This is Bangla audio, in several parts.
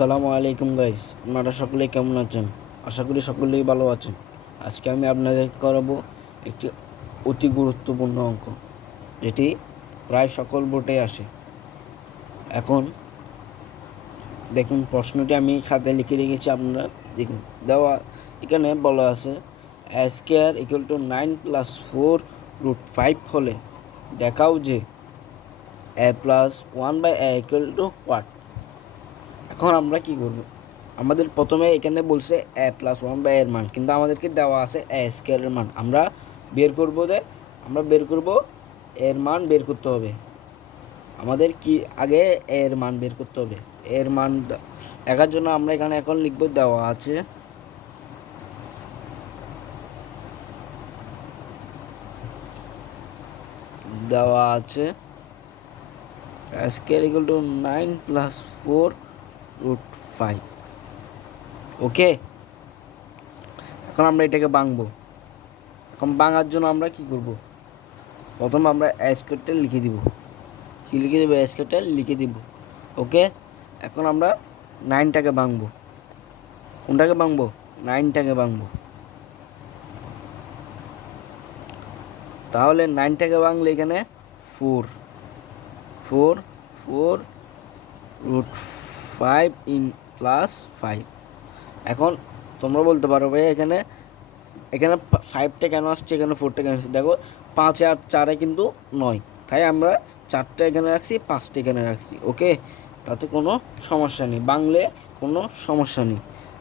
আসসালামু আলাইকুম গাইস, আপনারা সকলেই কেমন আছেন? আশা করি সকলেই ভালো আছেন। আজকে আমি আপনাদের করাবো একটি অতি গুরুত্বপূর্ণ অঙ্ক, যেটি প্রায় সকল বোর্ডে আসে। এখন দেখুন, প্রশ্নটি আমি খাতায় লিখে রেখেছি, আপনারা দেখুন। দেওয়া এখানে বলা আছে a square equal to 9 + 4 √5 হলে দেখাও যে a + 1/a equal to what। এখন আমরা কি করব? আমাদের প্রথমে এখানে বলছে a+1 এর মান, কিন্তু আমাদেরকে দেওয়া আছে a স্কয়ারের মান। আমরা বের করব এর মান বের করতে হবে। আমাদের কি আগে এর মান বের করতে হবে। এর মান দেখার জন্য আমরা এখানে এখন লিখব দেওয়া আছে a square equal to 9 + 4 √5। ওকে, এখন আমরা এটাকে ভাঙবো। এখন ভাঙার জন্য আমরা কি করব? প্রথম আমরা a স্কয়ারটা লিখে দিব। কি লিখে দেবো? a স্কয়ারটা লিখে দিব। ওকে, এখন আমরা 9টাকে ভাঙবো। কোনটাকে ভাঙবো? 9টাকে ভাঙবো। তাহলে 9টাকে ভাঙলে এখানে 4 4 4 √5 ইন +5। এখন তোমরা বলতে পারো, ভাই এখানে এখানে 5টা কেন আসছে, এখানে 4টা কেন আসছে? দেখো, 5 আর 4 কিন্তু 9, তাই আমরা 4টা এখানে রাখছি, 5টা এখানে রাখছি। ওকে, তাতে কোনো সমস্যা নেই, বাংলে কোনো সমস্যা নেই।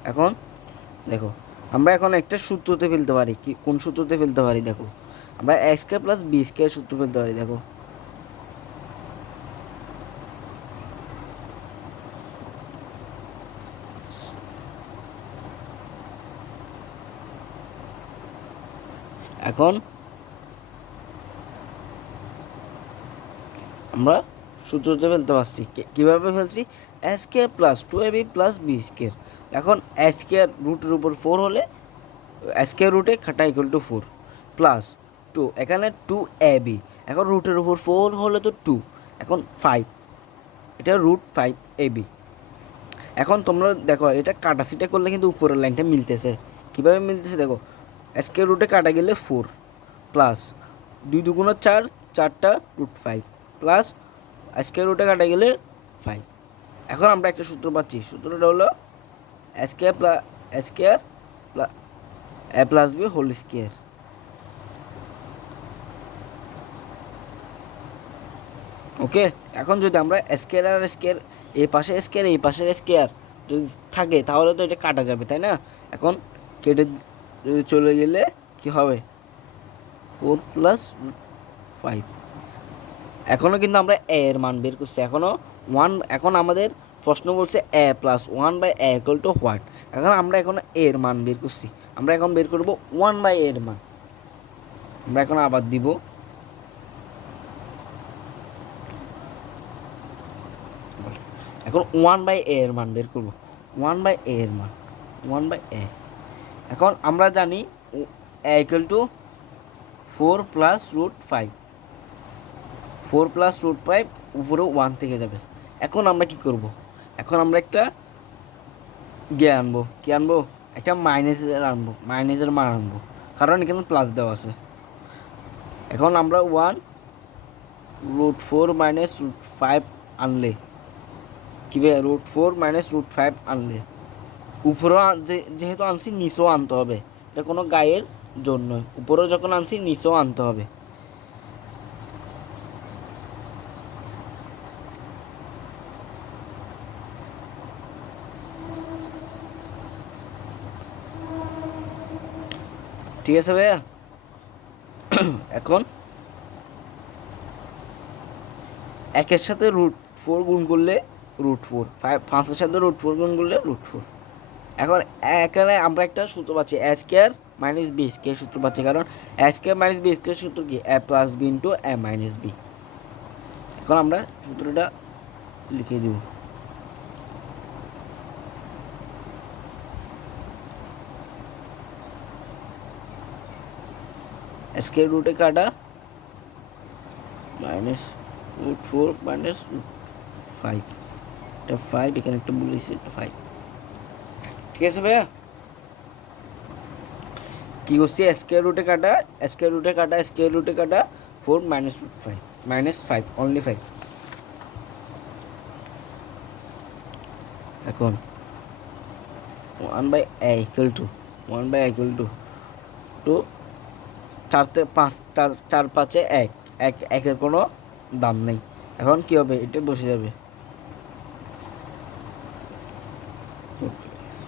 এখন দেখো, আমরা এখন একটা সূত্রতে ফেলতে পারি। কি, কোন সূত্রতে ফেলতে পারি? দেখো, আমরা a square plus b square সূত্র ফেলতে পারি। দেখো, এখন আমরা সূত্রতে ফেলতে পারছি। কীভাবে ফেলছি? a square plus 2ab plus b square. এখন a স্কয়ার রুটের উপর 4 হলে a স্কয়ার রুটে খাটা ইকুয়াল টু 4 প্লাস 2, এখানে 2ab। এখন রুটের উপর 4 হলে তো 2, এখন 5, এটা √5ab। এখন তোমরা দেখো, এটা কাটাছিটা করলে কিন্তু উপরের লাইনটা মিলতেছে। কীভাবে মিলতেছে? দেখো, স্কয়ার রুটে কাটা গেলে 4 প্লাস 2 2 4, 4টা √5 প্লাস স্কয়ার রুটে কাটা গেলে 5। এখন আমরা একটা সূত্র পাচ্ছি। সূত্রটা হলো square a plus b whole square. Okay, এখন যদি আমরা স্কয়ার আর স্কয়ার, এই পাশে স্কয়ার এই পাশের স্কয়ার যদি থাকে, তাহলে তো এটা কাটা যাবে, তাই না? এখন কেটে যদি চলে গেলে কি হবে? 4 + 5। এখনও কিন্তু আমরা a এর মান বের করছি, এখনও 1। এখন আমাদের প্রশ্ন বলছে a + 1/a equal to what। এখন আমরা এখন a এর মান বের করছি, আমরা এখন বের করব 1/a এর মান। আমরা এখন আবার দিব, এখন 1/a এর মান বের করব। 1/a এর মান, 1/a। এখন আমরা জানি a equal to 4 + √5। 4 + √5 উপরে 1 থেকে যাবে। এখন আমরা কি করব? এখন আমরা একটা আনবো। কি আনবো? একটা মাইনাসের মান আনবো, কারণ এখানে প্লাস দেওয়া আছে। এখন আমরা 1 √4 - √5 আনলে কি হবে? √4 - √5 আনলে উপরেও যেহেতু আনছি, নিচেও আনতে হবে। এটা কোনো গায়ের জোর নয়, উপরেও যখন আনছি নিচেও আনতে হবে। ঠিক আছে ভাইয়া? এখন একের সাথে √4 গুণ করলে √4, 5-এর সাথে √4 গুণ করলে √4। এখন এখানে আমরা একটা সূত্র পাচ্ছি, a square minus b square সূত্র পাচ্ছি, কারণ a square minus b square সূত্র কি? a plus b into a minus b। এখন আমরা সূত্রটা লিখে দিব। স্কয়ার রুটে কাটা মাইনাস √4 - √5। এটা 5, এখানে একটা বলেছি এটা 5। ঠিক আছে ভাইয়া, কি করছি স্কয়ার রুটে কাটা, স্কয়ার রুটে কাটা, স্কয়ার রুটে কাটা 4 মাইনাস রুট 5, মাইনাস 5, অনলি 5। এখন 1/a equal to 1/a equal to 4 4 5 1, একের কোনো দাম নেই। এখন কি হবে, এটা বসে যাবে।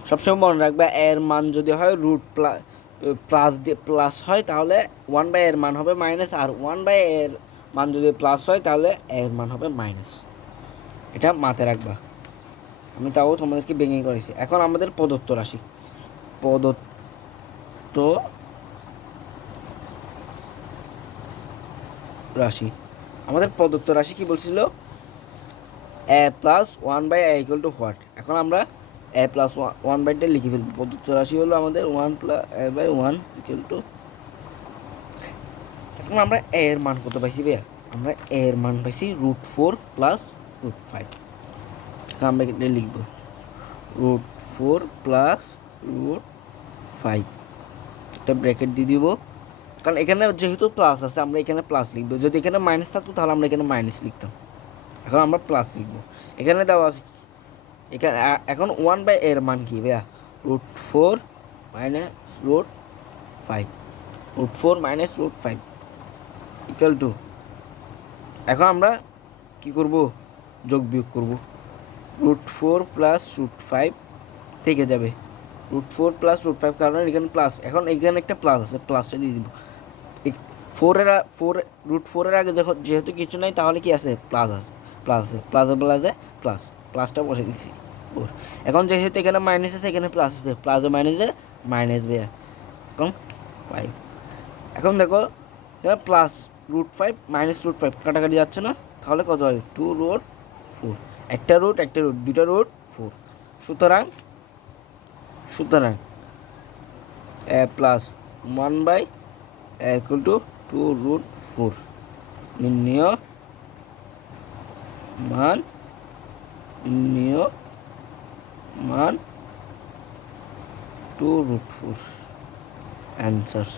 সবসময় মনে রাখবে এর মান যদি হয় রুট প্লাস দিয়ে প্লাস হয় তাহলে 1/a এর মান হবে মাইনাস, আর 1/a এর মান যদি প্লাস হয় তাহলে এর মান হবে মাইনাস। এটা মাথায় রাখবা, আমি তাও তোমাদেরকে ভেঙে করেছি। এখন আমাদের প্রদত্ত রাশি, প্রদত্ত রাশি, আমাদের প্রদত্ত রাশি কি বলছিল, a plus 1/a equal to what. এখন আমরা a প্লাস 1/টা লিখে ফেলবো। প্রদত্ত রাশি হলো আমাদের 1/1 ইকুয়াল টু, এখন আমরা a এর মান কত পাইছি ভাইয়া, আমরা a এর মান পাইছি √4 প্লাস √5। আমরা এটা লিখবো √4 প্লাস √5, একটা ব্র্যাকেট দিয়ে দিব, কারণ এখানে যেহেতু প্লাস আছে আমরা এখানে প্লাস লিখবো। যদি এখানে মাইনাস থাকতো তাহলে আমরা এখানে মাইনাস লিখতাম। এখন আমরা প্লাস লিখবো, এখানে দেওয়া আছে এখানে। এখন 1/a এর মান কি ভাইয়া, √4 মাইনাস √5, √4 মাইনাস √5 ইকুয়াল টু, এখন আমরা কি করব, যোগ বিয়োগ করব। √4 প্লাস √5 থেকে যাবে √4 প্লাস √5, কারণ এখানে প্লাস, এখন এখানে একটা প্লাস আছে, প্লাসটা দিয়ে দিব। 4 আগে দেখো যেহেতু কিছু নাই তাহলে কি আছে, প্লাস আছে, প্লাসটা বসে দিচ্ছি 4। এখন যেহেতু এখানে মাইনাস আছে এখানে প্লাস আছে, প্লাসে মাইনাসে মাইনাস ভাইয়া, এখন 5। এখন দেখো এখানে প্লাস √5 মাইনাস √5 কাটাকাটি যাচ্ছে না, তাহলে কত হয় 2√4, একটা রুট দুটা রুট 4। সুতরাং a plus 1/a equal to 2√4, নির্ণয় মান 2√4 অ্যান্সার।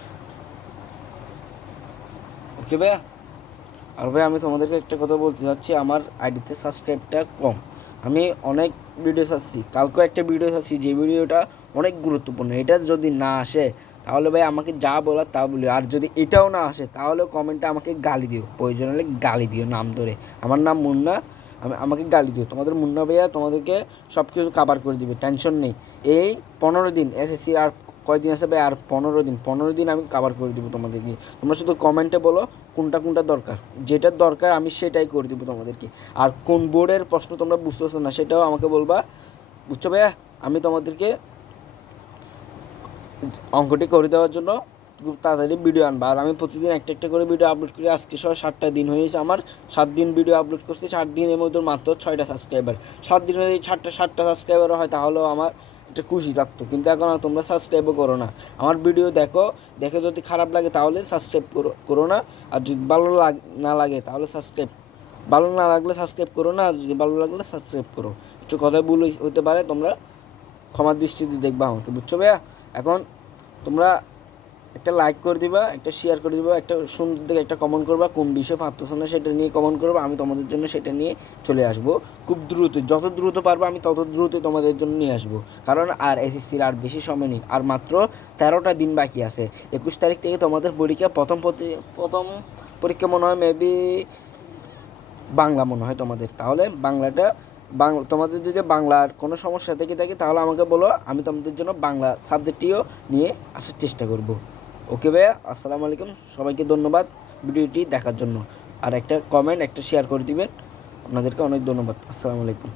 ওকে ভাইয়া, আর ভাই আমি তোমাদেরকে একটা কথা বলতে চাচ্ছি, আমার আইডিতে সাবস্ক্রাইবটা কম। আমি অনেক ভিডিও ছাড়ছি, কালকেও একটা ভিডিও ছাড়ছি যে ভিডিওটা অনেক গুরুত্বপূর্ণ। এটা যদি না আসে তাহলে ভাই আমাকে যা বলার তা বলি, আর যদি এটাও না আসে তাহলে কমেন্টে আমাকে গালি দিও, প্রয়োজন হলে গালি দিও নাম ধরে। আমার নাম মুন্না, আমাকে গালি দিও, তোমাদের মুন্না ভাইয়া তোমাদেরকে সব কিছু কাভার করে দিবে, টেনশন নেই। এই 15 দিন এসএসসি আর কয়দিন আছে ভাই, আর 15 দিন আমি কাভার করে দিব তোমাদেরকে। তোমরা শুধু কমেন্টে বলো কোনটা দরকার, যেটা দরকার আমি সেটাই করে দিব তোমাদেরকে। আর কোন বোর্ডের প্রশ্ন তোমরা বুঝতেছো না সেটাও আমাকে বলবা, বুঝছো ভাইয়া। আমি তোমাদেরকে অঙ্কটি করে দেওয়ার জন্য খুব তাড়াতাড়ি ভিডিও আনবা। আর আমি প্রতিদিন একটা করে ভিডিও আপলোড করি, আজকে সহ 7টা দিন হয়েছে আমার, 7 দিন ভিডিও আপলোড করছি। 7 দিনের মধ্যে মাত্র 6টা সাবস্ক্রাইবার। 7 দিনের এই 7টা সাবস্ক্রাইবারও হয় তাহলেও আমার একটা খুশি লাগতো, কিন্তু এখন আর তোমরা সাবস্ক্রাইবও করো না। আমার ভিডিও দেখে যদি খারাপ লাগে তাহলে সাবস্ক্রাইব করো না, আর যদি না লাগে তাহলে ভালো না লাগলে সাবস্ক্রাইব করো না, আর যদি ভালো লাগলে সাবস্ক্রাইব করো। একটু কথা ভুল হইতে পারে, তোমরা ক্ষমার দৃষ্টিতে দেখবা আমাকে, বুঝছো ভাইয়া। এখন তোমরা একটা লাইক করে দিবা, একটা শেয়ার করে দিবা, একটা সুন্দর দেখে একটা কমেন্ট করবা, কোন বিষয়ে পারতেছো না সেটা নিয়ে কমেন্ট করবা, আমি তোমাদের জন্য সেটা নিয়ে চলে আসবো খুব দ্রুত। যত দ্রুত পারবো আমি তত দ্রুত তোমাদের জন্য নিয়ে আসবো, কারণ আর এসএসসির আর বেশি সময় নেই, আর মাত্র 13টা দিন বাকি আছে। 21 তারিখ থেকে তোমাদের পরীক্ষা, প্রথম পরীক্ষা মনে হয় মেবি বাংলা মনে হয় তোমাদের। তাহলে তোমাদের যদি বাংলার কোনো সমস্যা থেকে থাকে তাহলে আমাকে বলো, আমি তোমাদের জন্য বাংলা সাবজেক্টটিও নিয়ে আসার চেষ্টা করব। ওকে ভাইয়া, আসসালামু আলাইকুম, সবাইকে ধন্যবাদ ভিডিওটি দেখার জন্য। আর একটা কমেন্ট একটা শেয়ার করে দিবেন, আপনাদেরকে অনেক ধন্যবাদ। আসসালামু আলাইকুম।